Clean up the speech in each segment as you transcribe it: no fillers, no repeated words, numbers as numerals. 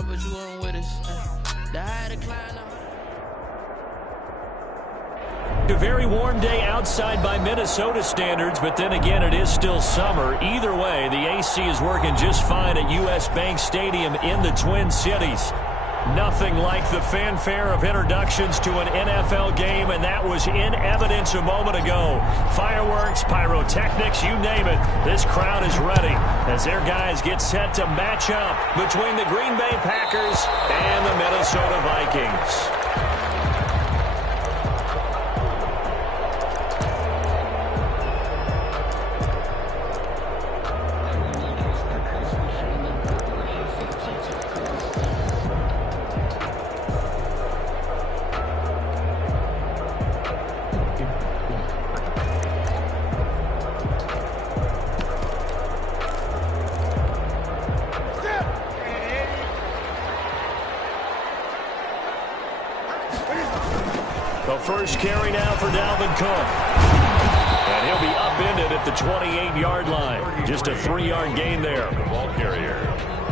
out, but you weren't with us. The high decline. A very warm day outside by Minnesota standards, but then again, it is still summer. Either way, the AC is working just fine at U.S. Bank Stadium in the Twin Cities. Nothing like the fanfare of introductions to an NFL game, and that was in evidence a moment ago. Fireworks, pyrotechnics, you name it. This crowd is ready as their guys get set to match up between the Green Bay Packers and the Minnesota Vikings. The first carry now for Dalvin Cook. And he'll be upended at the 28-yard line. Just a 3-yard gain there. Ball carrier.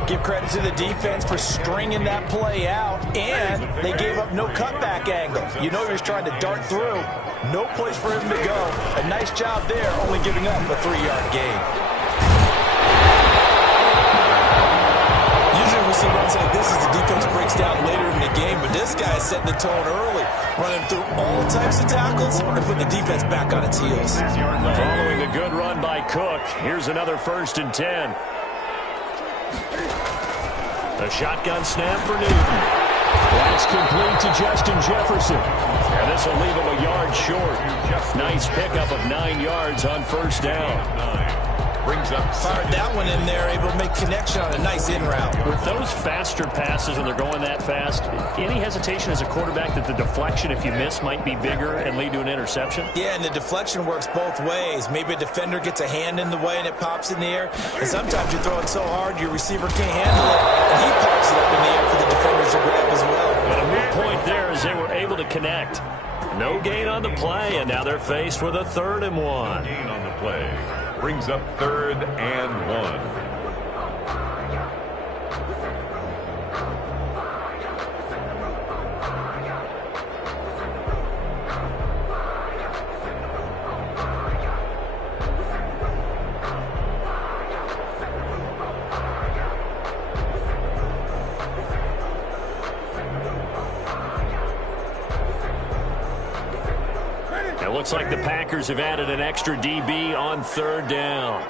Give credit to the defense for stringing that play out, and they gave up no cutback angle. You know he was trying to dart through. No place for him to go. A nice job there, only giving up a 3-yard gain. Usually we see runs like this as the defense breaks down later in the game, but this guy is setting the tone early, running through all types of tackles and putting the defense back on its heels. Following a good run by Cook, here's another 1st and 10. A shotgun snap for Newton. That's complete to Justin Jefferson. And this will leave him a yard short. Nice pickup of 9 yards on 1st down. Brings up fired that one in there, able to make connection on a nice in route. With those faster passes when they're going that fast, any hesitation as a quarterback that the deflection, if you miss, might be bigger and lead to an interception? Yeah, and the deflection works both ways. Maybe a defender gets a hand in the way and it pops in the air. And sometimes you throw it so hard your receiver can't handle it, and he pops it up in the air for the defenders to grab as well. And a moot point there as they were able to connect. No gain on the play, and now they're faced with a 3rd and 1. Gain on the play. Brings up 3rd and 1. It looks like the Packers have added an extra DB on 3rd down.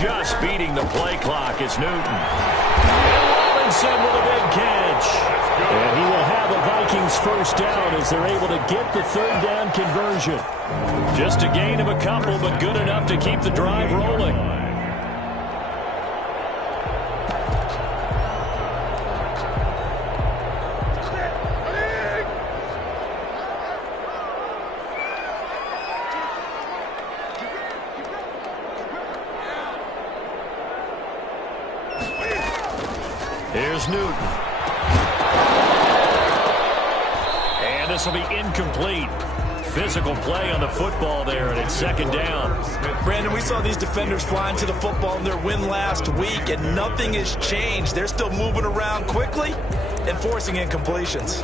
Just beating the play clock is Newton. And Robinson with a big catch. And he will have a Vikings 1st down as they're able to get the 3rd down conversion. Just a gain of a couple, but good enough to keep the drive rolling. Here's Newton. And this will be incomplete. Physical play on the football there, and it's 2nd down. Brandon, we saw these defenders flying to the football in their win last week, and nothing has changed. They're still moving around quickly and forcing incompletions.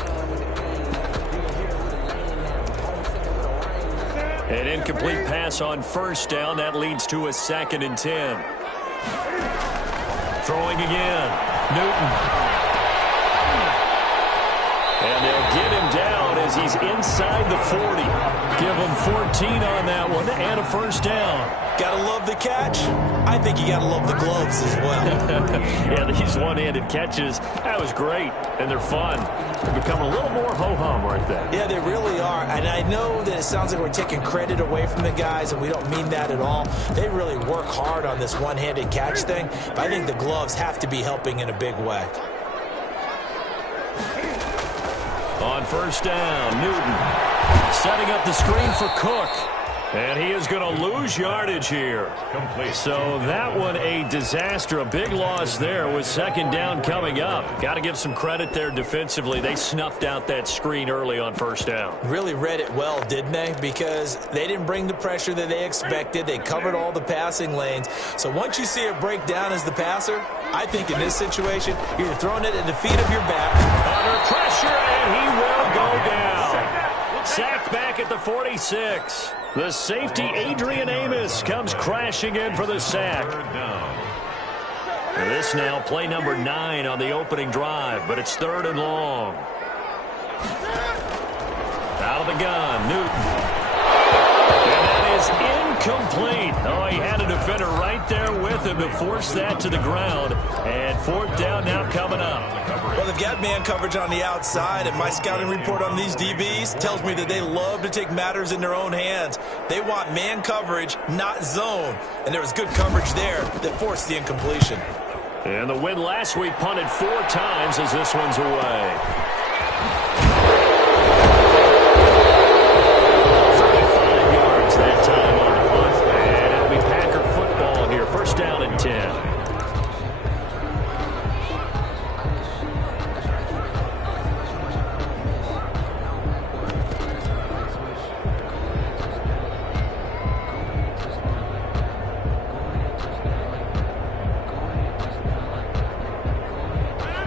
An incomplete pass on 1st down. That leads to a 2nd and 10. Throwing again. Newton. And they'll get him down as he's inside the 40. Give him 14 on that one and a 1st down. Gotta love the catch. I think you gotta love the gloves as well. Yeah, these one-handed catches, that was great, and they're fun. They're becoming a little more ho-hum, aren't they? Yeah, they really are. And I know that it sounds like we're taking credit away from the guys, and we don't mean that at all. They really work hard on this one-handed catch thing, but I think the gloves have to be helping in a big way. On 1st down, Newton setting up the screen for Cook. And he is going to lose yardage here. Complete. So that one a disaster. A big loss there with second down coming up. Got to give some credit there defensively. They snuffed out that screen early on first down. Really read it well, didn't they? Because they didn't bring the pressure that they expected. They covered all the passing lanes. So once you see it break down as the passer, I think in this situation, you're throwing it at the feet of your back. Under pressure, and he will go down. Sacked back at the 46. The safety, Adrian Amos, comes crashing in for the sack. And this now play number 9 on the opening drive, but it's 3rd and long. Out of the gun, Newton. And that is incomplete. Oh, he had a defender right there with him to force that to the ground. And 4th down now coming up. Well, they've got man coverage on the outside, and my scouting report on these DBs tells me that they love to take matters in their own hands. They want man coverage, not zone. And there was good coverage there that forced the incompletion. And the win last week punted 4 times as this one's away. 35 yards that time on the punt. And it'll be Packer football here. 1st down and 10.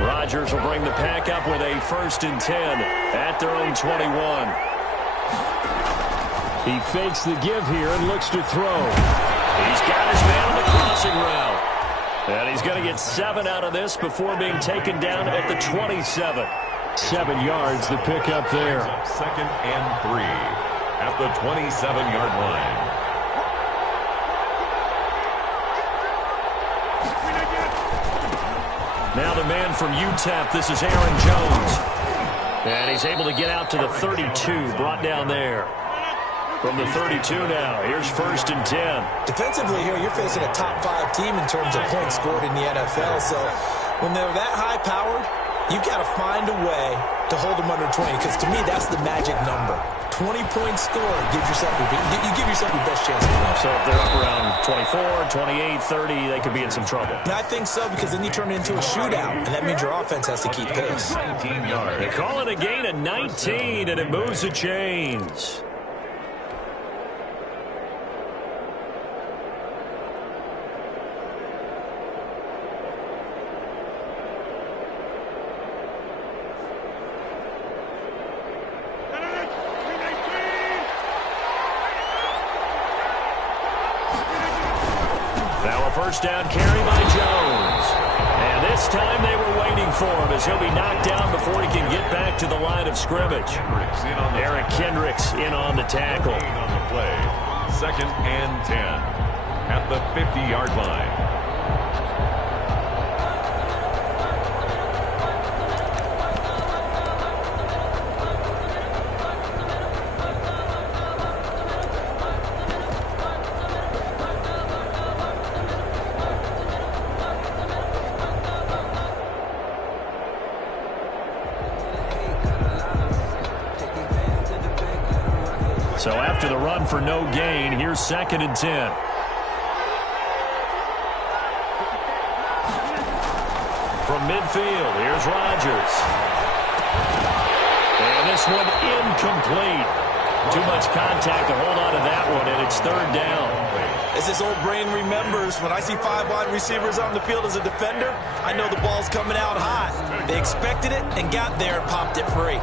Rodgers will bring the pack up with a 1st and 10 at their own 21. He fakes the give here and looks to throw. He's got his man on the crossing route. And he's going to get 7 out of this before being taken down at the 27. 7 yards the pickup there. 2nd and 3 at the 27-yard line. Now the man from UTEP, this is Aaron Jones. And he's able to get out to the 32, brought down there. From the 32 now, here's 1st and 10. Defensively here, you're facing a top 5 team in terms of points scored in the NFL. So when they're that high-powered, you've got to find a way to hold them under 20. Because to me, that's the magic number. 20-point score gives yourself you give yourself your best chance to win. So if they're up around 24, 28, 30, they could be in some trouble. And I think so, because then you turn it into a shootout, and that means your offense has to keep pace. 19 yards. They call it a gain of 19, and it moves the chains. First down carry by Jones. And this time they were waiting for him as he'll be knocked down before he can get back to the line of scrimmage. Eric Kendricks in on the tackle. On the play. 2nd and 10 at the 50-yard line. So after the run for no gain, here's 2nd and 10. From midfield, here's Rodgers. And this one incomplete. Too much contact to hold on to that one, and it's 3rd down. As this old brain remembers, when I see 5 wide receivers on the field as a defender, I know the ball's coming out hot. They expected it and got there and popped it free.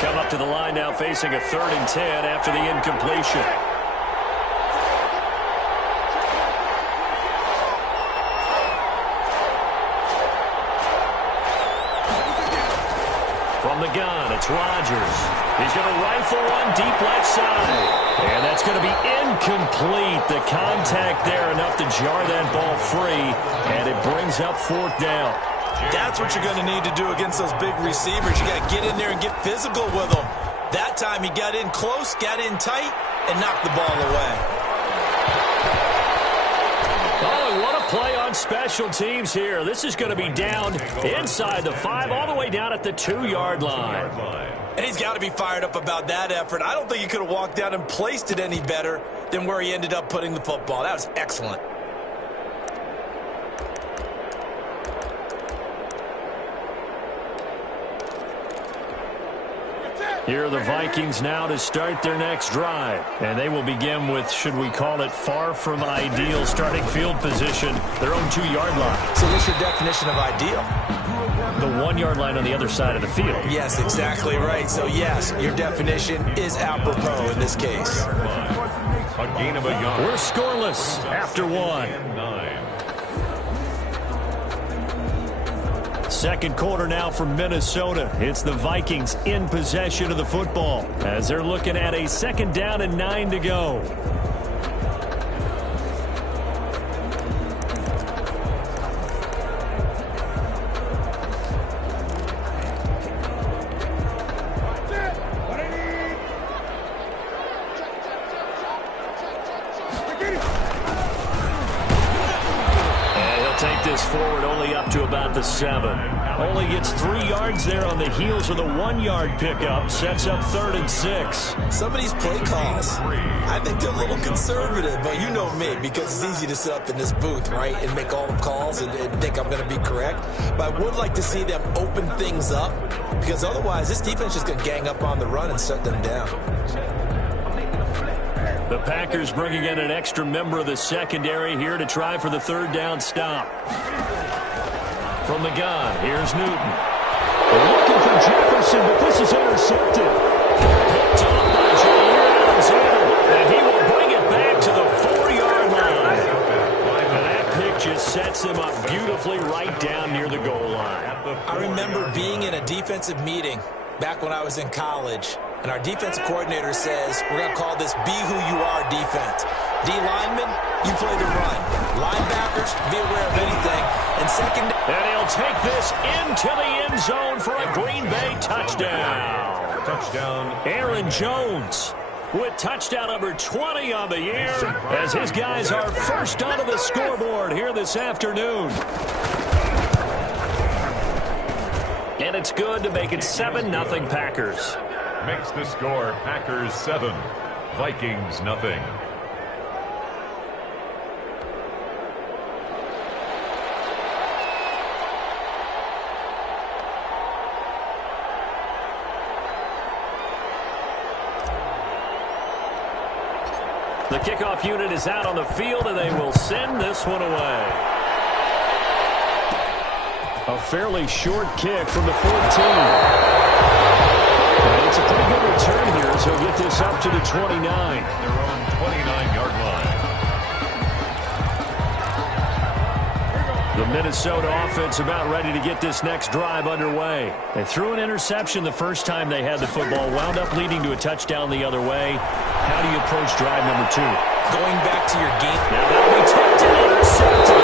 Come up to the line now facing a 3rd and 10 after the incompletion. From the gun, it's Rodgers. He's going to rifle one deep left side. And that's going to be incomplete. The contact there enough to jar that ball free. And it brings up 4th down. That's what you're going to need to do against those big receivers. You got to get in there and get physical with them. That time he got in close, got in tight, and knocked the ball away. Oh, and what a play on special teams here. This is going to be down inside the 5, all the way down at the 2-yard line. And he's got to be fired up about that effort. I don't think he could have walked down and placed it any better than where he ended up putting the football. That was excellent. Here are the Vikings now to start their next drive. And they will begin with, should we call it, far from ideal starting field position, their own 2-yard line. So what's your definition of ideal? The 1-yard line on the other side of the field. Yes, exactly right. So, yes, your definition is apropos in this case. A gain of a yard. We're scoreless after 1. 9. Second quarter now from Minnesota. It's the Vikings in possession of the football as they're looking at a 2nd down and 9 to go. Take this forward only up to about the 7. Only gets 3 yards there on the heels of the 1-yard pickup. Sets up 3rd and 6. Some of these play calls, I think they're a little conservative, but you know me, because it's easy to sit up in this booth, right, and make all the calls and think I'm going to be correct. But I would like to see them open things up, because otherwise this defense is going to gang up on the run and shut them down. The Packers bringing in an extra member of the secondary here to try for the 3rd down stop. From the gun, here's Newton. Looking for Jefferson, but this is intercepted. Picked off by Jair Alexander, and he will bring it back to the 4-yard line. And that pick just sets him up beautifully right down near the goal line. I remember being in a defensive meeting back when I was in college, and our defensive coordinator says, we're going to call this Be Who You Are defense. D linemen, you play the run. Linebackers, be aware of anything. And second, and he'll take this into the end zone for a Green Bay touchdown. Touchdown. Aaron Jones with touchdown number 20 on the year as his guys are first onto the scoreboard here this afternoon. And it's good to make it 7-0 Packers. Makes the score Packers 7, Vikings nothing. The kickoff unit is out on the field, and they will send this one away. A fairly short kick from the 14. And it's a pretty good return here, so he'll get this up to the 29. Their own 29-yard line. The Minnesota offense about ready to get this next drive underway. They threw an interception the first time they had the football, wound up leading to a touchdown the other way. How do you approach drive number 2? going back to your game. Now that'll be tipped and intercepted.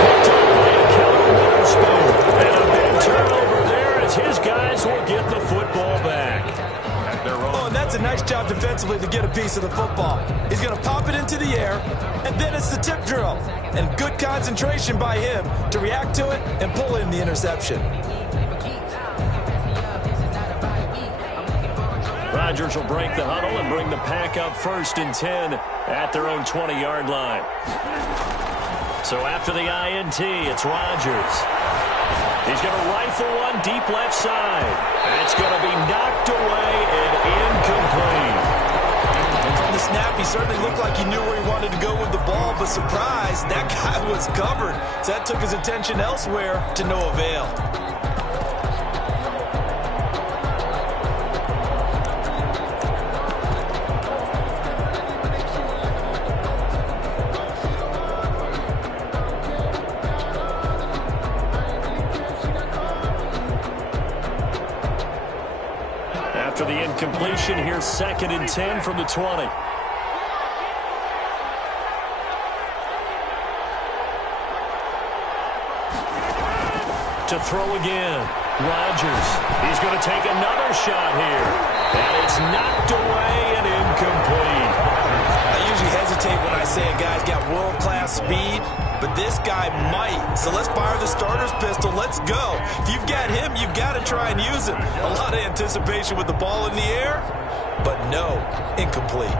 Picked up by a Keller Witherspoon. And a big turnover there as his guys will get the football back. Oh, and that's a nice job defensively to get a piece of the football. He's going to pop it into the air, and then it's the tip drill. And good concentration by him to react to it and pull in the interception. Rodgers will break the huddle and bring the Pack up 1st and 10 at their own 20-yard line. So after the INT, it's Rodgers. He's going to rifle one deep left side. And it's going to be knocked away and incomplete. And from the snap, he certainly looked like he knew where he wanted to go with the ball, but surprise, that guy was covered. So that took his attention elsewhere to no avail. After the incompletion, here's 2nd and 10 from the 20. To throw again. Rodgers, he's going to take another shot here. And it's knocked away and incomplete. I usually hesitate when I say a guy's got world-class speed, but this guy might. So let's fire the starter's pistol. Let's go. If you've got him, you've got to try and use him. A lot of anticipation with the ball in the air, but no, incomplete.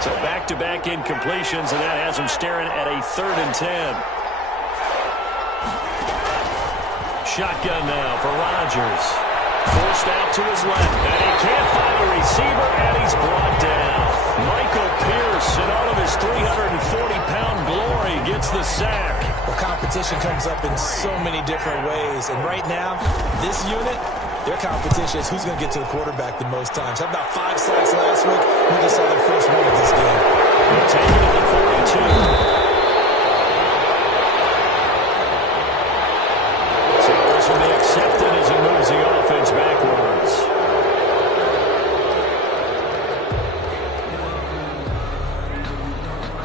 So back-to-back incompletions, and that has him staring at a 3rd and 10. Shotgun now for Rodgers. Forced out to his left, and he can't find a receiver, and he's brought down. Michael Pierce, in all of his 340-pound glory, gets the sack. Well, competition comes up in so many different ways, and right now, this unit, their competition is who's going to get to the quarterback the most times. How about 5 sacks last week? We just saw their first win of this game. Taken at the 42. So this will be accepted as it moves the offense backwards.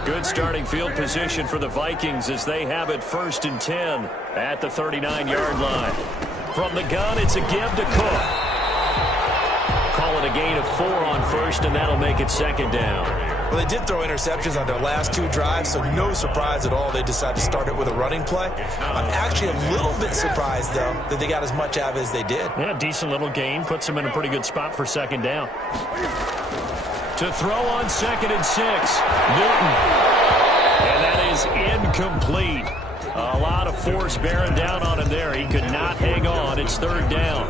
Good starting field position for the Vikings as they have it 1st and 10 at the 39-yard line. From the gun, it's a give to Cook. Call it a gain of 4 on 1st, and that'll make it 2nd down. Well, they did throw interceptions on their last 2 drives, so no surprise at all they decided to start it with a running play. I'm actually a little bit surprised, though, that they got as much out of it as they did. Yeah, decent little gain. Puts them in a pretty good spot for 2nd down. To throw on 2nd and 6, Newton. And that is incomplete. A lot of force bearing down on him there. He could not hang on. It's 3rd down.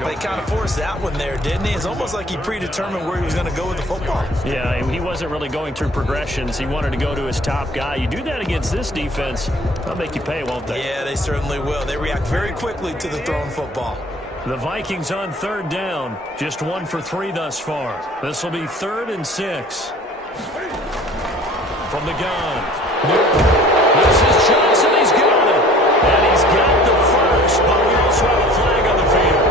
But he kind of forced that one there, didn't he? It's almost like he predetermined where he was going to go with the football. Yeah, he wasn't really going through progressions. He wanted to go to his top guy. You do that against this defense, they'll make you pay, won't they? Yeah, they certainly will. They react very quickly to the thrown football. The Vikings on 3rd down. Just 1 for 3 thus far. This will be 3rd and 6. From the gun. This is Johnson. He's got it. And he's got the first, but we also have a flag on the field.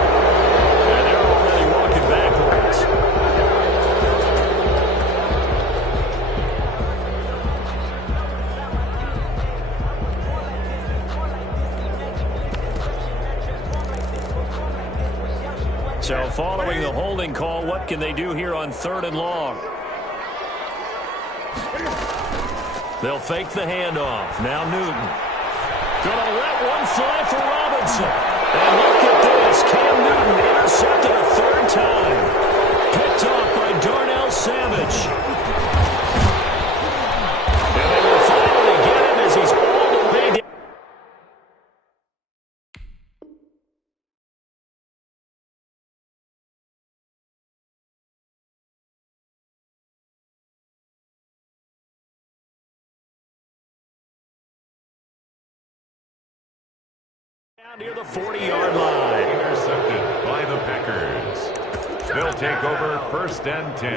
And they're already walking backwards. So following the holding call, what can they do here on 3rd and long? They'll fake the handoff. Now Newton. Gonna let one fly for Robinson. And look at this. Cam Newton intercepted a 3rd time. Picked off by Darnell Savage. And they will finally get him as he's all the way down. Down near the 40-yard line. Intercepted by the Packers. They'll take over 1st and 10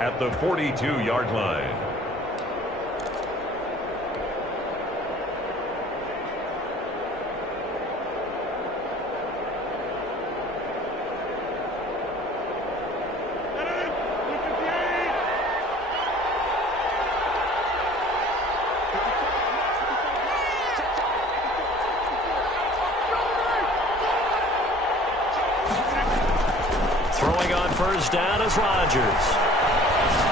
at the 42-yard line. Throwing on 1st down is Rodgers.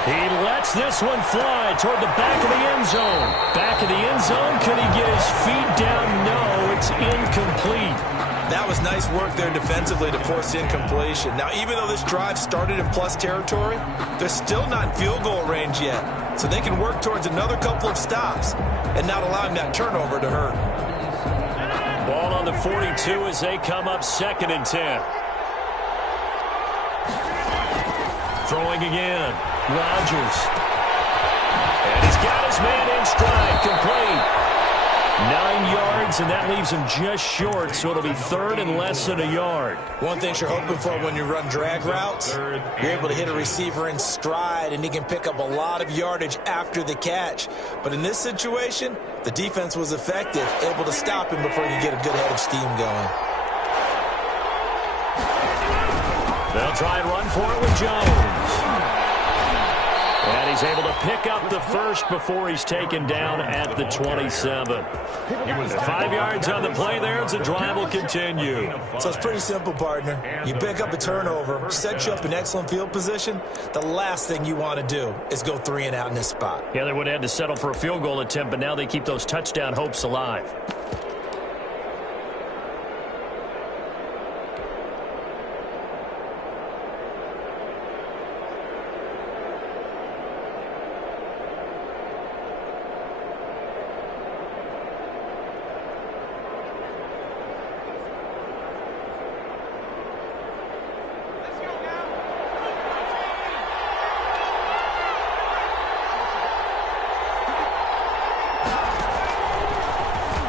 He lets this one fly toward the back of the end zone. Back of the end zone. Could he get his feet down? No, it's incomplete. That was nice work there defensively to force incompletion. Now, even though this drive started in plus territory, they're still not in field goal range yet. So they can work towards another couple of stops and not allowing that turnover to hurt. Ball on the 42 as they come up 2nd and 10. Throwing again. Rodgers. And he's got his man in stride. Complete. 9 yards, and that leaves him just short, so it'll be 3rd and less than a yard. One thing you're hoping for when you run drag routes, you're able to hit a receiver in stride, and he can pick up a lot of yardage after the catch. But in this situation, the defense was effective, able to stop him before you get a good head of steam going. They'll try and run for it with Jones. And he's able to pick up the first before he's taken down at the 27. 5 yards on the play there as the drive will continue. So it's pretty simple, partner. You pick up a turnover, set you up in excellent field position. The last thing you want to do is go 3 and out in this spot. Yeah, they would have had to settle for a field goal attempt, but now they keep those touchdown hopes alive.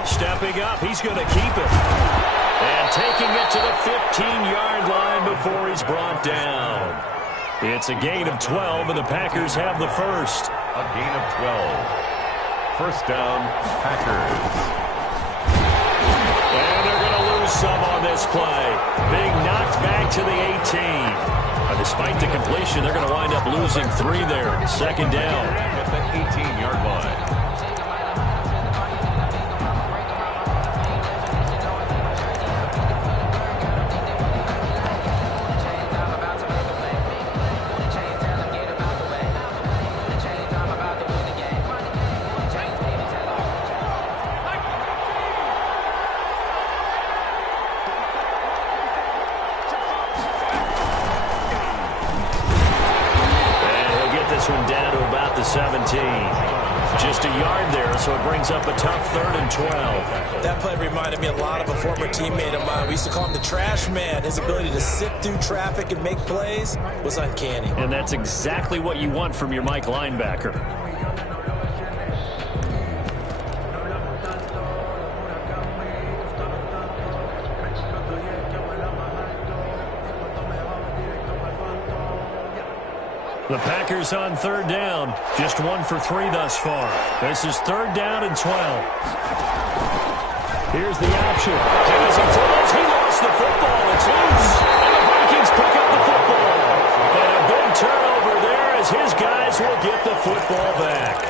Stepping up, he's going to keep it. And taking it to the 15-yard line before he's brought down. It's a gain of 12, and the Packers have the first. A gain of 12. First down, Packers. And they're going to lose some on this play. Being knocked back to the 18. Despite the completion, they're going to wind up losing 3 there. Second down. At the 18-yard line. One down to about the 17. Just a yard there, so it brings up a tough 3rd and 12. That play reminded me a lot of a former teammate of mine. We used to call him the trash man. His ability to sift through traffic and make plays was uncanny. And that's exactly what you want from your Mike linebacker. The Packers on 3rd down. Just 1 for 3 thus far. This is 3rd down and 12. Here's the option. As he throws, he lost the football. It's loose. And the Vikings pick up the football. And a big turnover there as his guys will get the football back.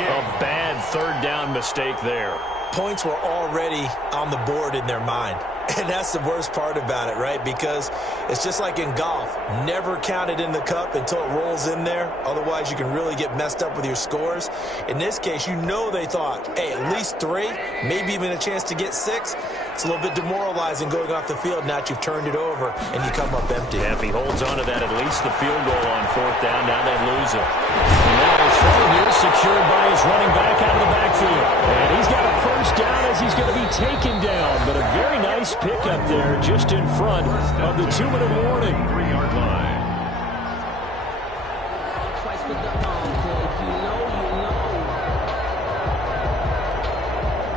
A bad 3rd down mistake there. Points were already on the board in their mind. And that's the worst part about it, right? Because it's just like in golf. Never count it in the cup until it rolls in there. Otherwise, you can really get messed up with your scores. In this case, you know they thought, hey, at least 3, maybe even a chance to get 6. It's a little bit demoralizing going off the field now that you've turned it over and you come up empty. Yeah, if he holds on to that, at least the field goal on 4th down, now they lose it. And now his throw here secured by his running back out of the backfield. And he's got a first down as he's going to be taken down. But a very nice pick up there just in front of the 2-minute warning. 3-yard line.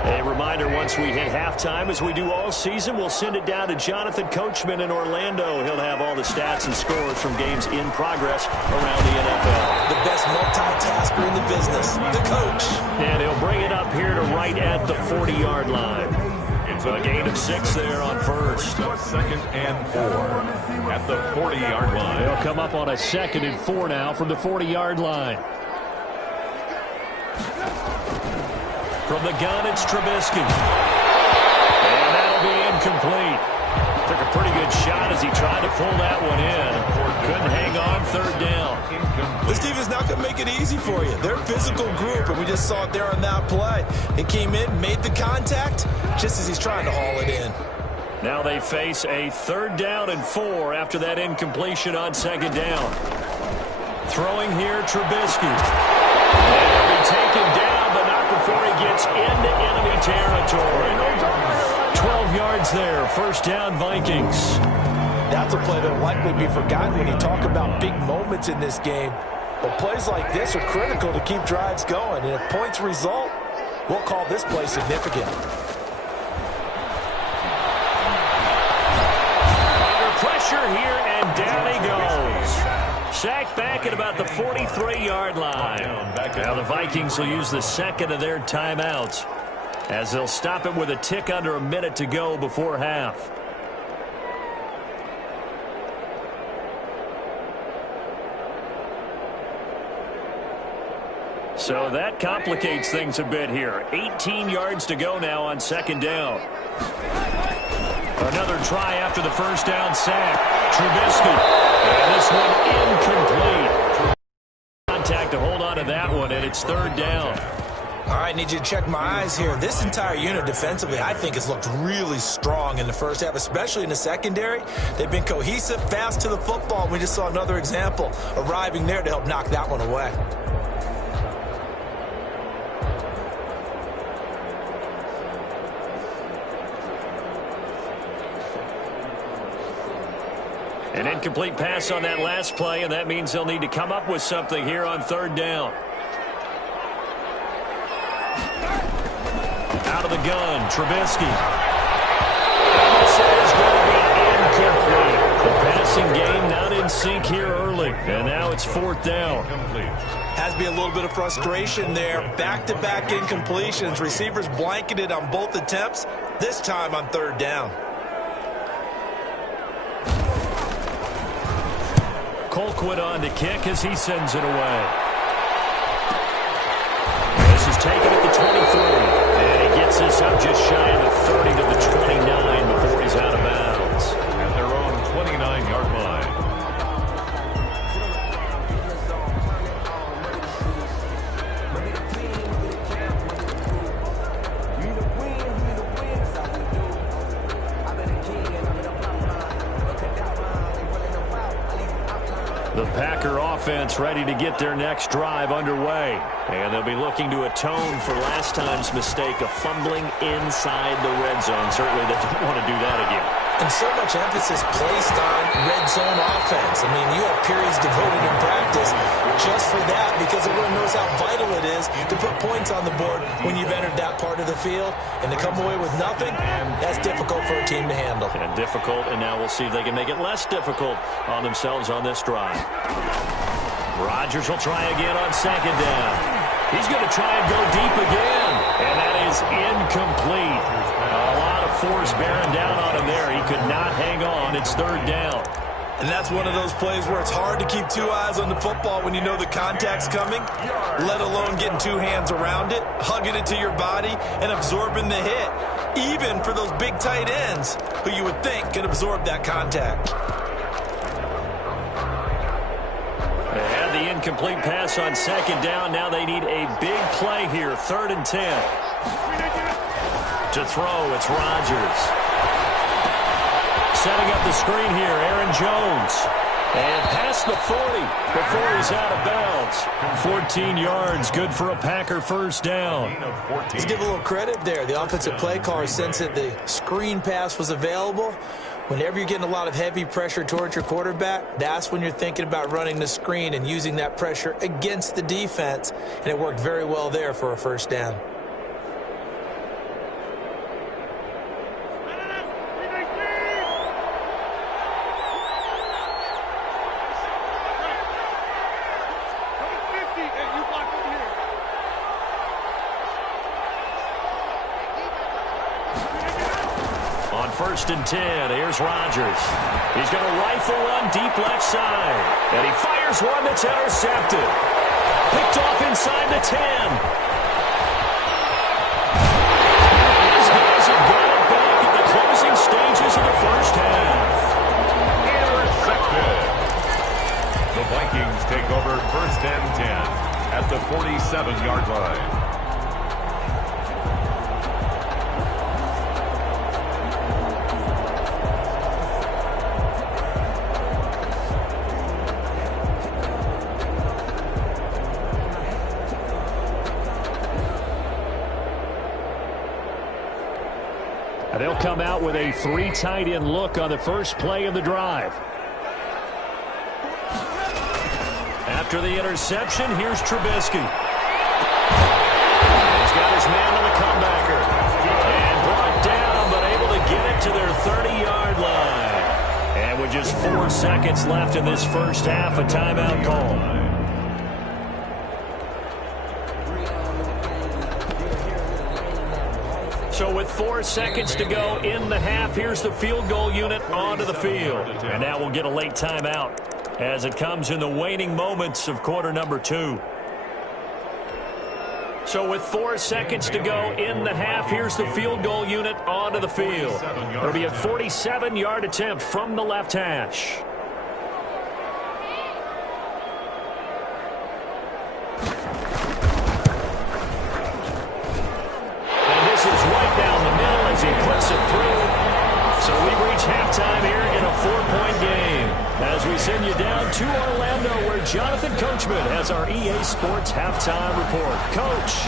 A reminder, once we hit halftime, as we do all season, we'll send it down to Jonathan Coachman in Orlando. He'll have all the stats and scores from games in progress around the NFL. The best multitasker in the business, the coach. And he'll bring it up here to right at the 40-yard line. It's a gain of 6 there on first. 2nd and 4 at the 40-yard line. They'll come up on a 2nd and 4 now from the 40-yard line. From the gun, it's Trubisky. And that'll be incomplete. Took a pretty good shot as he tried to pull that one in. Couldn't hang on 3rd down. This defense is not going to make it easy for you. They're a physical group, and we just saw it there on that play. He came in, made the contact, just as he's trying to haul it in. Now they face a 3rd down and 4 after that incompletion on 2nd down. Throwing here, Trubisky. And he'll be taken down, but not before he gets into enemy territory. 12 yards there, first down Vikings. That's a play that will likely be forgotten when you talk about big moments in this game. But plays like this are critical to keep drives going. And if points result, we'll call this play significant. Under pressure here, and down he goes. Sacked back at about the 43-yard line. Now the Vikings will use the 2nd of their timeouts, as they'll stop it with a tick under a minute to go before half. So that complicates things a bit here. 18 yards to go now on second down. Another try after the first down sack. Trubisky. And this one incomplete. Contact to hold on to that one, and it's third down. All right, need you to check my eyes here. This entire unit defensively, I think, has looked really strong in the first half, especially in the secondary. They've been cohesive, fast to the football. We just saw another example arriving there to help knock that one away. An incomplete pass on that last play, and that means they'll need to come up with something here on third down. Out of the gun, Trubisky. This is going to be incomplete. The passing game not in sync here early, and now it's fourth down. Has to be a little bit of frustration there. Back-to-back incompletions. Receivers blanketed on both attempts, this time on third down. Colquitt on to kick as he sends it away. This is taken at the 23. And he gets us up just shy of the 30 to the 29 before he's out of bounds. At their own 29-yard line. The Packer offense ready to get their next drive underway. And they'll be looking to atone for last time's mistake of fumbling inside the red zone. Certainly they don't want to do that again. And so much emphasis placed on red zone offense. I mean, you have periods devoted in practice just for that because everyone knows how vital it is to put points on the board when you've entered that part of the field. And to come away with nothing, that's difficult for a team to handle. And difficult, and now we'll see if they can make it less difficult on themselves on this drive. Rodgers will try again on second down. He's going to try and go deep again, and that is incomplete. A lot of force bearing down on him there. He could not hang on. It's third down. And that's one of those plays where it's hard to keep two eyes on the football when you know the contact's coming, let alone getting two hands around it, hugging it to your body, and absorbing the hit, even for those big tight ends who you would think could absorb that contact. They had the incomplete pass on second down. Now they need a big play here, 3rd and 10. To throw, it's Rodgers. Setting up the screen here, Aaron Jones. And past the 40 before he's out of bounds. 14 yards, good for a Packer first down. Let's give a little credit there. The offensive play caller sensed that the screen pass was available. Whenever you're getting a lot of heavy pressure towards your quarterback, that's when you're thinking about running the screen and using that pressure against the defense. And it worked very well there for a first down. First and 10. Here's Rodgers. He's going to rifle one deep left side. And he fires one that's intercepted. Picked off inside the 10. These guys have got it back at the closing stages of the first half. Intercepted. The Vikings take over 1st and 10 at the 47-yard line. They'll come out with a 3 tight end look on the first play of the drive. After the interception, here's Trubisky. He's got his man on the comebacker. And brought down, but able to get it to their 30-yard line. And with just 4 seconds left in this first half, a timeout call. So with 4 seconds to go in the half, here's the field goal unit onto the field. And now we'll get a late timeout as it comes in the waning moments of quarter number 2. So with 4 seconds to go in the half, here's the field goal unit onto the field. It'll be a 47-yard attempt from the left hash. And this is right down the middle as he puts it through. So we've reached halftime here in a 4-point game. As we send you down to Orlando, where Jonathan Coachman has our EA Sports halftime report. Coach.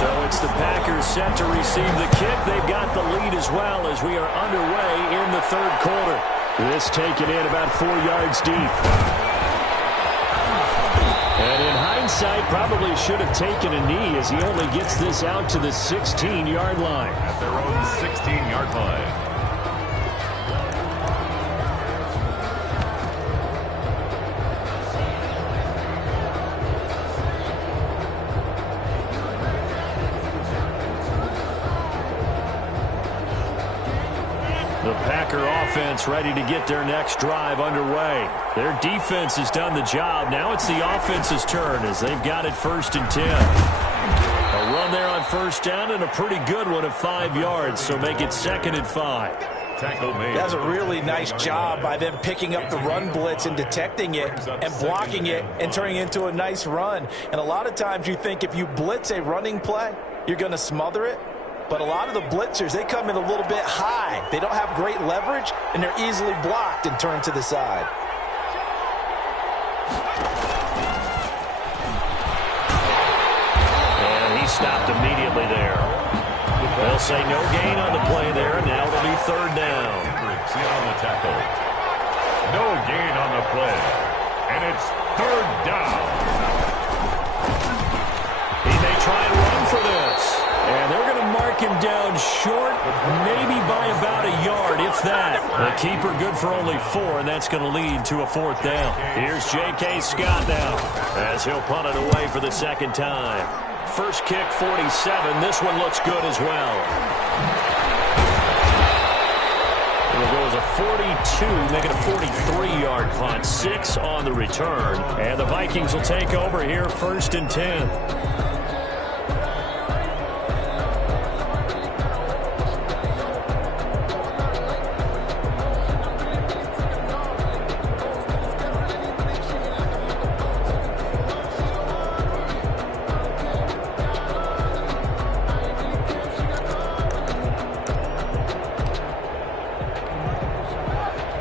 So it's the Packers set to receive the kick. They've got the lead as well as we are underway in the third quarter. This taken in about 4 yards deep. And in hindsight, probably should have taken a knee as he only gets this out to the 16-yard line. At their own 16-yard line. The Packer offense ready to get their next drive underway. Their defense has done the job. Now it's the offense's turn as they've got it 1st and 10. A run there on 1st down and a pretty good one of 5 yards, so make it 2nd and 5. Tackle made. That's a really nice job by them picking up the run blitz and detecting it and blocking it and turning it into a nice run. And a lot of times you think if you blitz a running play, you're going to smother it. But a lot of the blitzers, they come in a little bit high. They don't have great leverage, and they're easily blocked and turned to the side. And he stopped immediately there. They'll say no gain on the play there, and now it'll be 3rd down. Hendricks in on the tackle. No gain on the play. And it's 3rd down. He may try and run for this. And they're going to mark him down short, maybe by about a yard, if that. The keeper good for only 4, and that's going to lead to a 4th down. Here's J.K. Scott now as he'll punt it away for the 2nd time. First kick, 47. This one looks good as well. It'll go as a 42, make it a 43-yard punt. 6 on the return. And the Vikings will take over here 1st and 10.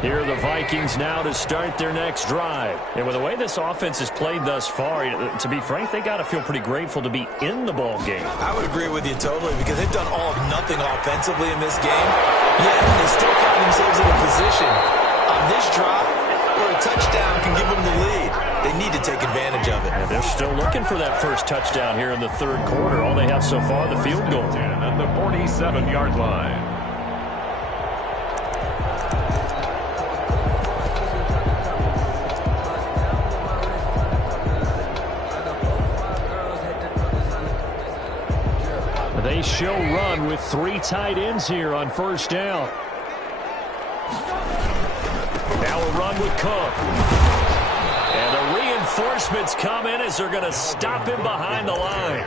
Here are the Vikings now to start their next drive. And with the way this offense has played thus far, to be frank, they got to feel pretty grateful to be in the ball game. I would agree with you totally because they've done all of nothing offensively in this game. Yet they still find themselves in a position on this drive where a touchdown can give them the lead. They need to take advantage of it. And they're still looking for that first touchdown here in the third quarter. All they have so far, the field goal. And at the 47-yard line. They show run with 3 tight ends here on 1st down. Now a run with Cook. And the reinforcements come in as they're going to stop him behind the line.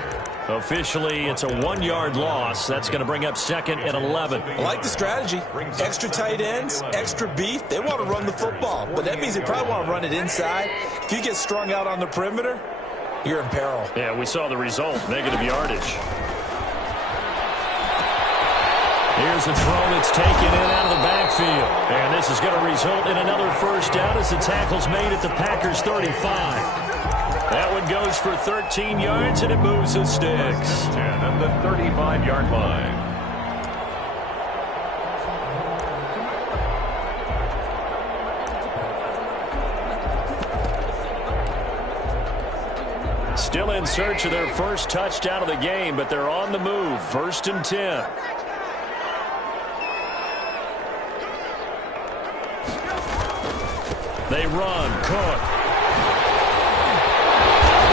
Officially, it's a 1-yard loss. That's going to bring up 2nd and 11. I like the strategy. Extra tight ends, extra beef. They want to run the football, but that means they probably want to run it inside. If you get strung out on the perimeter, you're in peril. Yeah, we saw the result, negative yardage. Here's a throw that's taken in out of the backfield. And this is going to result in another 1st down as the tackle's made at the Packers' 35. That one goes for 13 yards, and it moves the sticks. And at the 35-yard line. Still in search of their first touchdown of the game, but they're on the move. 1st and 10. They run. Cook.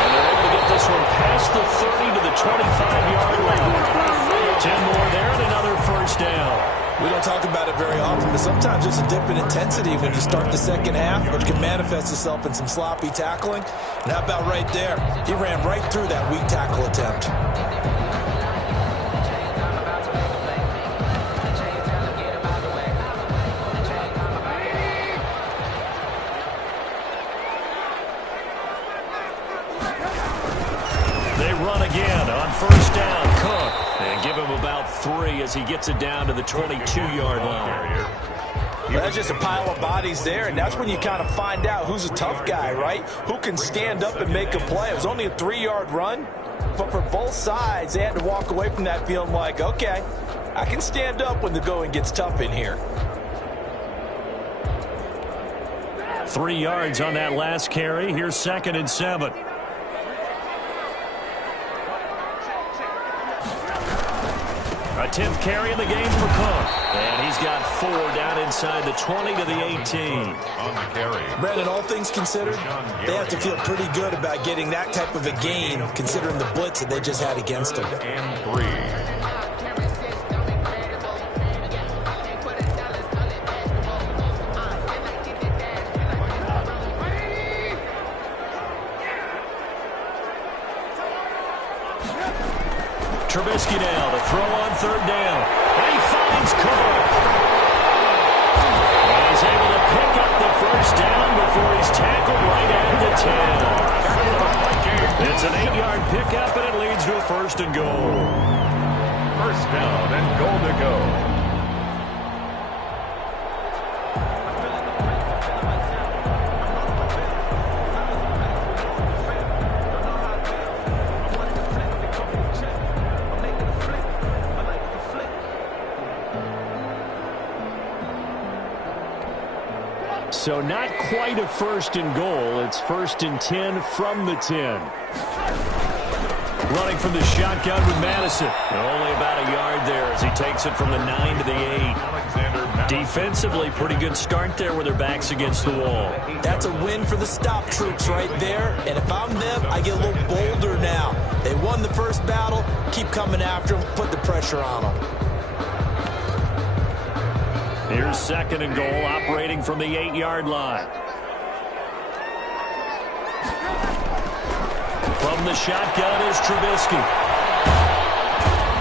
And they're able to get this one past the 30 to the 25-yard line. 10 more there and another 1st down. We don't talk about it very often, but sometimes there's a dip in intensity when you start the second half, which can manifest itself in some sloppy tackling. And how about right there? He ran right through that weak tackle attempt. They run again on first down. Cook. And give him about 3 as he gets it down to the 22-yard line. Well, that's just a pile of bodies there, and that's when you kind of find out who's a tough guy, right? Who can stand up and make a play. It was only a 3-yard run, but for both sides, they had to walk away from that feeling like, okay, I can stand up when the going gets tough in here. 3 yards on that last carry. Here's 2nd and 7. A 10th carry in the game for Cook. And he's got 4 down inside the 20 to the 18. On the carry. Brandon, all things considered, they have to feel pretty good about getting that type of a gain, considering the blitz that they just had against them. And 3. Trubisky now to throw on 3rd down. And he finds Cook. And he's able to pick up the 1st down before he's tackled right at the 10. It's an 8-yard pickup, and it leads to a 1st and goal. 1st down and goal to go. So not quite a 1st and goal. It's 1st and 10 from the 10. Running from the shotgun with Madison. Only about a yard there as he takes it from the 9 to the 8. Defensively, pretty good start there with their backs against the wall. That's a win for the stop troops right there. And if I'm them, I get a little bolder now. They won the first battle. Keep coming after them. Put the pressure on them. Here's 2nd and goal, operating from the 8-yard line. From the shotgun is Trubisky.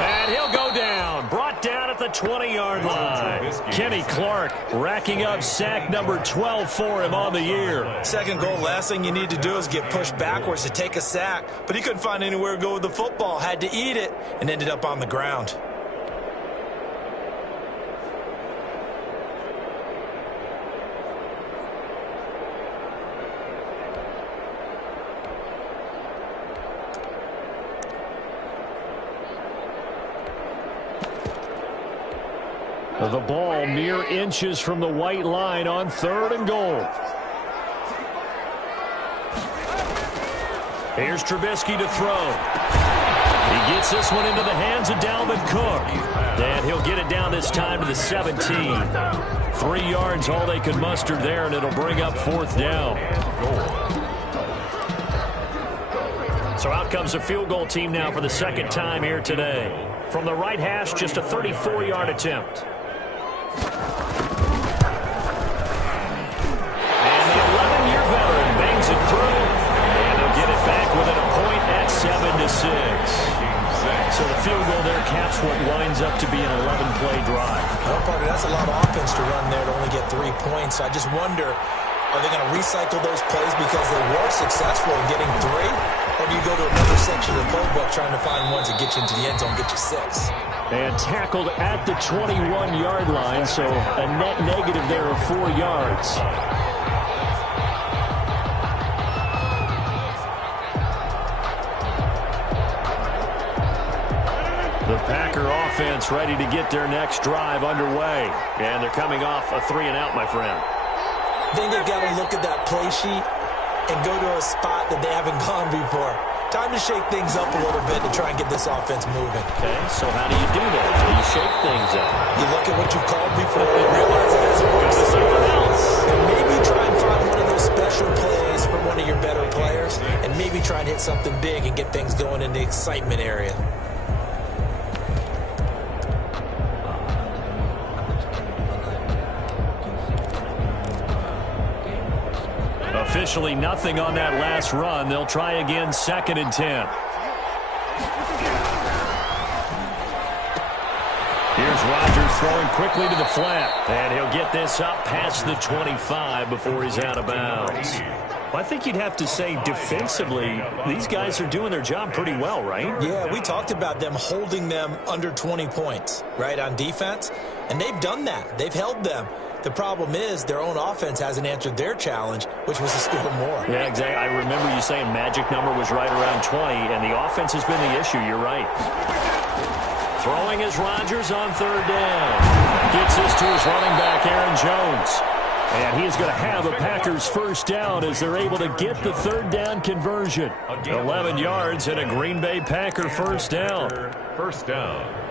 And he'll go down. Brought down at the 20-yard line. Kenny Clark racking up sack number 12 for him on the year. 2nd goal, last thing you need to do is get pushed backwards to take a sack. But he couldn't find anywhere to go with the football. Had to eat it and ended up on the ground. The ball mere inches from the white line on 3rd and goal. Here's Trubisky to throw. He gets this one into the hands of Dalvin Cook. And he'll get it down this time to the 17. 3 yards all they can muster there, and it'll bring up 4th down. So out comes the field goal team now for the 2nd time here today. From the right hash, just a 34-yard attempt. And the 11-year veteran bangs it through. And they'll get it back within a point at 7-6. So the field goal there caps what winds up to be an 11-play drive. Well, Parker, that's a lot of offense to run there to only get 3 points. So I just wonder, are they going to recycle those plays because they were successful in getting 3? Or do you go to another section of the playbook trying to find ones that get you into the end zone, get you 6? And tackled at the 21-yard line, so a net negative there of 4 yards. The Packer offense ready to get their next drive underway. And they're coming off a 3-and-out, my friend. I think they've got to look at that play sheet and go to a spot that they haven't gone before. Time to shake things up a little bit to try and get this offense moving. Okay, so how do you do that? How do you shake things up? You look at what you called before and realize it doesn't work for someone else. And maybe try and find one of those special plays from one of your better players and maybe try and hit something big and get things going in the excitement area. Officially nothing on that last run. They'll try again, 2nd and 10. Here's Rodgers throwing quickly to the flat. And he'll get this up past the 25 before he's out of bounds. Well, I think you'd have to say defensively, these guys are doing their job pretty well, right? Yeah, we talked about them holding them under 20 points, right, on defense. And they've done that. They've held them. The problem is their own offense hasn't answered their challenge, which was to score more. Yeah, exactly. I remember you saying magic number was right around 20, and the offense has been the issue. You're right. Throwing is Rodgers on 3rd down. Gets this to his running back, Aaron Jones. And he is going to have a Packers 1st down as they're able to get the 3rd down conversion. 11 yards and a Green Bay Packer 1st down. 1st down.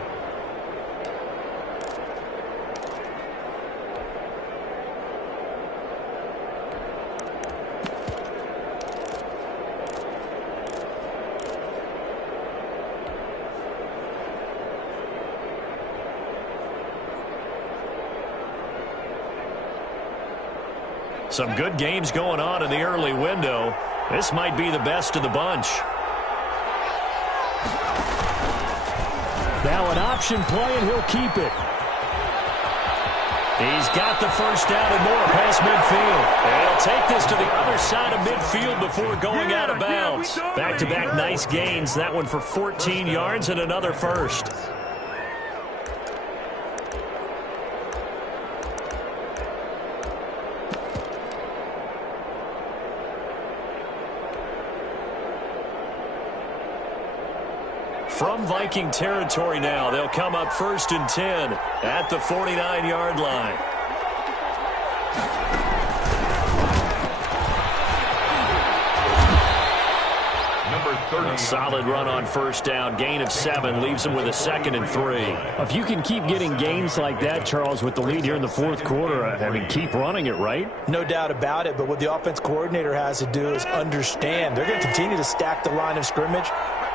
Some good games going on in the early window. This might be the best of the bunch. Now an option play, and he'll keep it. He's got the 1st down and more past midfield. And he'll take this to the other side of midfield before going out of bounds. Back-to-back nice gains. That one for 14 yards and another 1st. From Viking territory now, they'll come up 1st and 10 at the 49-yard line. Number 30. Solid run on 1st down. Gain of 7 leaves them with a 2nd and 3. If you can keep getting gains like that, Charles, with the lead here in the 4th quarter, I mean, keep running it, right? No doubt about it, but what the offense coordinator has to do is understand they're going to continue to stack the line of scrimmage.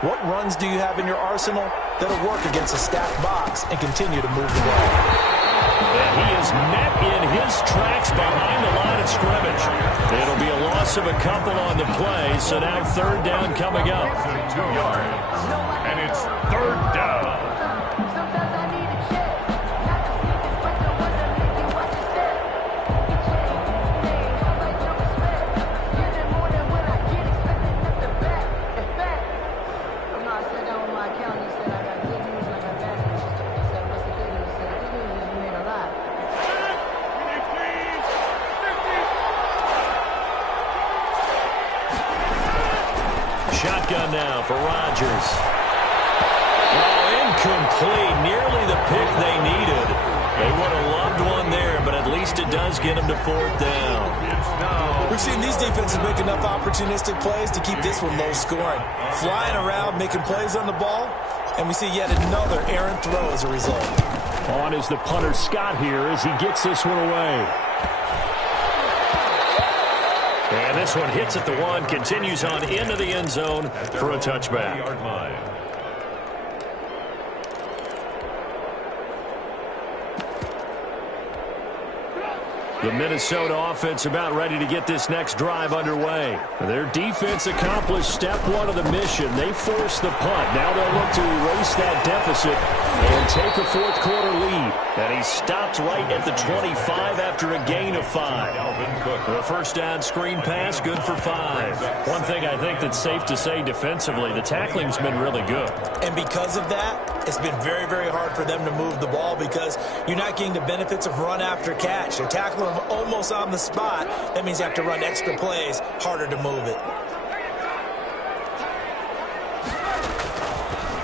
What runs do you have in your arsenal that'll work against a stacked box and continue to move the ball? And he is met in his tracks behind the line of scrimmage. It'll be a loss of a couple on the play, so now 3rd down coming up. 2 yards, and it's 3rd down. Shotgun now for Rodgers. Oh, incomplete. Nearly the pick they needed. They would have loved one there, but at least it does get them to 4th down. We've seen these defenses make enough opportunistic plays to keep this one low scoring. Flying around, making plays on the ball, and we see yet another errant throw as a result. On is the punter Scott here as he gets this one away. And this one hits at the 1, continues on into the end zone for a touchback. Yard line. The Minnesota offense about ready to get this next drive underway. Their defense accomplished step 1 of the mission. They forced the punt. Now they'll look to erase that deficit and take a 4th quarter lead. And he stopped right at the 25 after a gain of 5. The 1st down screen pass, good for 5. One thing I think that's safe to say defensively, the tackling's been really good. And because of that, it's been very, very hard for them to move the ball because you're not getting the benefits of run after catch. They're tackling them almost on the spot. That means you have to run extra plays, harder to move it.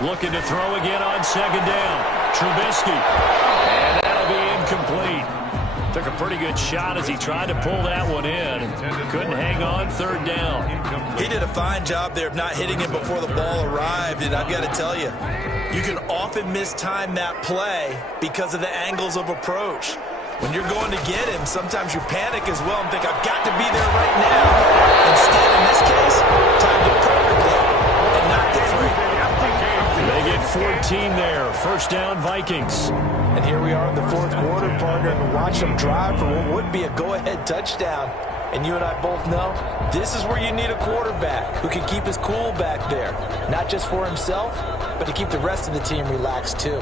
Looking to throw again on 2nd down. Trubisky. And that'll be incomplete. Took a pretty good shot as he tried to pull that one in. Couldn't hang on, 3rd down. He did a fine job there of not hitting it before the ball arrived, and I've got to tell you, you can often mistime that play because of the angles of approach. When you're going to get him, sometimes you panic as well and think, I've got to be there right now. Instead, in this case, timed it perfectly and knocked it free. They get 14 there. 1st down, Vikings. And here we are in the 4th quarter, partner, and watch them drive for what would be a go-ahead touchdown. And you and I both know this is where you need a quarterback who can keep his cool back there. Not just for himself, but to keep the rest of the team relaxed too.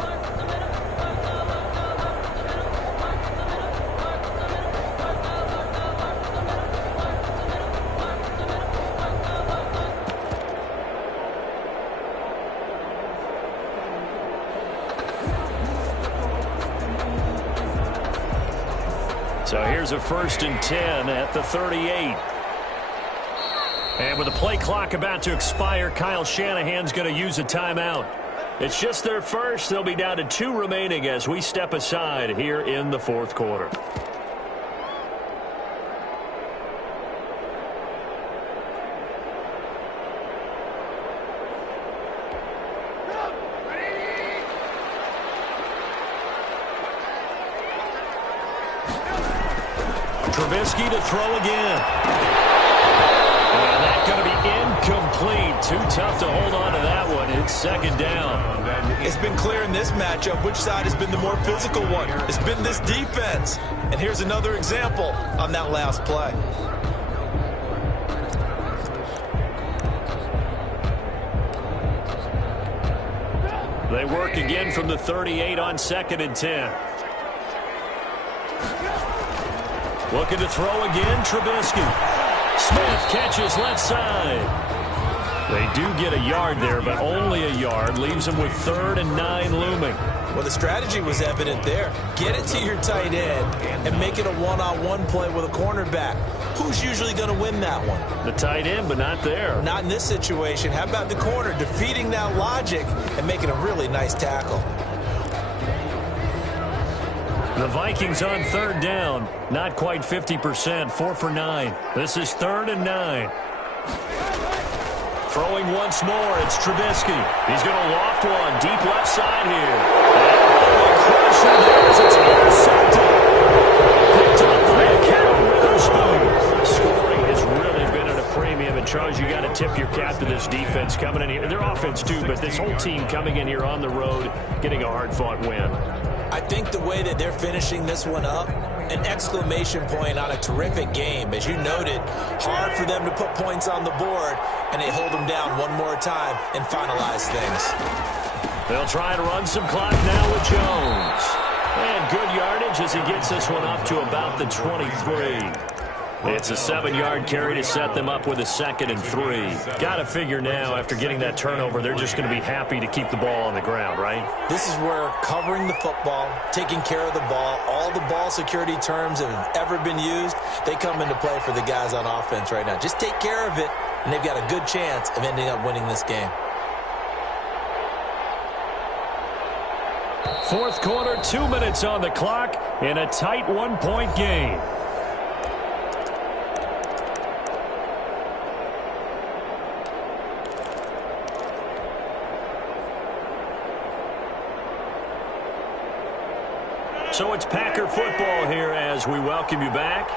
So here's a 1st and 10 at the 38. And with the play clock about to expire, Kyle Shanahan's going to use a timeout. It's just their first. They'll be down to 2 remaining as we step aside here in the 4th quarter. Trubisky to throw again. And that's going to be incomplete. Too tough to hold on to that one. It's 2nd down. It's been clear in this matchup which side has been the more physical one. It's been this defense. And here's another example on that last play. They work again from the 38 on 2nd and 10. Looking to throw again, Trubisky. Smith catches left side. They do get a yard there, but only a yard. Leaves them with 3rd and 9 looming. Well, the strategy was evident there. Get it to your tight end and make it a one-on-one play with a cornerback. Who's usually going to win that one? The tight end, but not there. Not in this situation. How about the corner defeating that logic and making a really nice tackle? The Vikings on 3rd down. Not quite 50%. 4 for 9. This is 3rd and 9. Throwing once more. It's Trubisky. He's going to loft one. Deep left side here. And crusher there as it's intercepted. Picked up by a Cal Witherspoon. Scoring has really been at a premium. And Charles, you got to tip your cap to this defense coming in here. Their offense too, but this whole team coming in here on the road, getting a hard-fought win. I think the way that they're finishing this one up, an exclamation point on a terrific game. As you noted, hard for them to put points on the board, and they hold them down one more time and finalize things. They'll try to run some clock now with Jones. And good yardage as he gets this one up to about the 23. It's a 7-yard carry to set them up with a 2nd and 3. Got to figure now, after getting that turnover, they're just going to be happy to keep the ball on the ground, right? This is where covering the football, taking care of the ball, all the ball security terms that have ever been used, they come into play for the guys on offense right now. Just take care of it, and they've got a good chance of ending up winning this game. 4th quarter, 2 minutes on the clock in a tight 1-point game. So it's Packer football here as we welcome you back.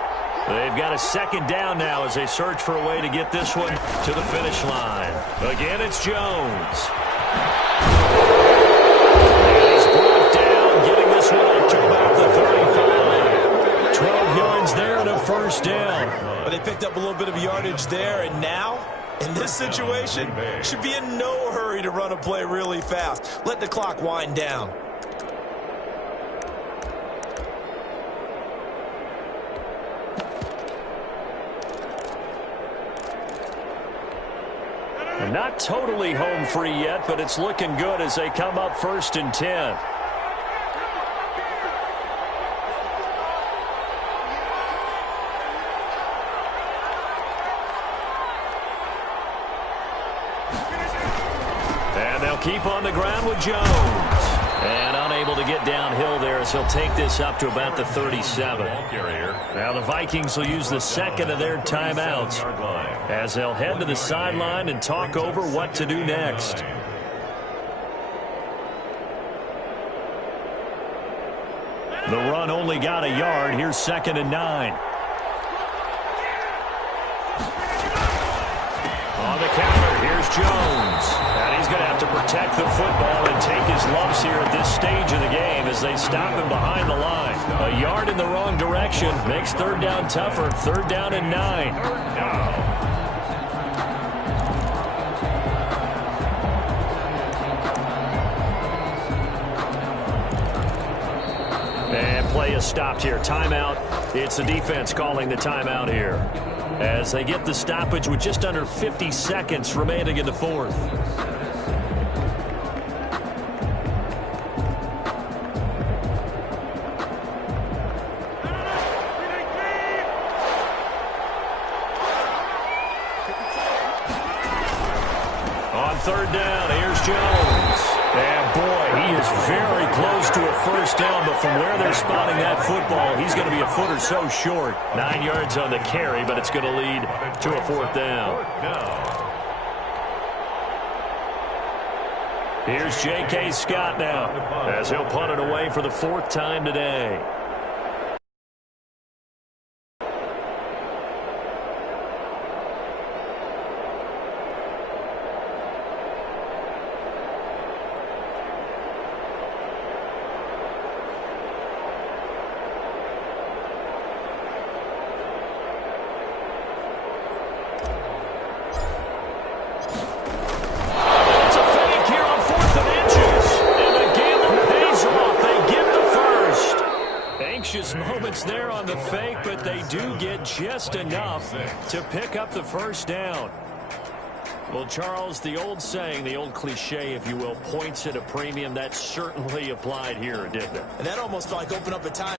They've got a 2nd down now as they search for a way to get this one to the finish line. Again, it's Jones. He's brought down, getting this one up to about the 35. 12 yards there and a 1st down. But they picked up a little bit of yardage there, and now, in this situation, should be in no hurry to run a play really fast. Let the clock wind down. Not totally home free yet, but it's looking good as they come up 1st and 10. And they'll keep on the ground with Jones. And unable to get downhill there as he'll take this up to about the 37. Now the Vikings will use the 2nd of their timeouts as they'll head to the sideline and talk over what to do next. The run only got a yard. Here's 2nd and 9. On the counter, here's Jones. And he's going to have to protect the football and take take his lumps here at this stage of the game as they stop him behind the line. A yard in the wrong direction makes third down tougher. Third down and 9. And play is stopped here. Timeout. It's the defense calling the timeout here as they get the stoppage with just under 50 seconds remaining in the fourth. On third down, here's Jones. And boy, he is very close to a first down, but from where they're spotting that football, he's going to be a foot or so short. 9 yards on the carry, but it's going to lead to a fourth down. Here's J.K. Scott now as he'll punt it away for the fourth time today. Moments there on the fake, but they do get just enough to pick up the first down. Well, Charles, the old saying, the old cliche, if you will, points at a premium, that certainly applied here, didn't it? And that almost like opened up a time.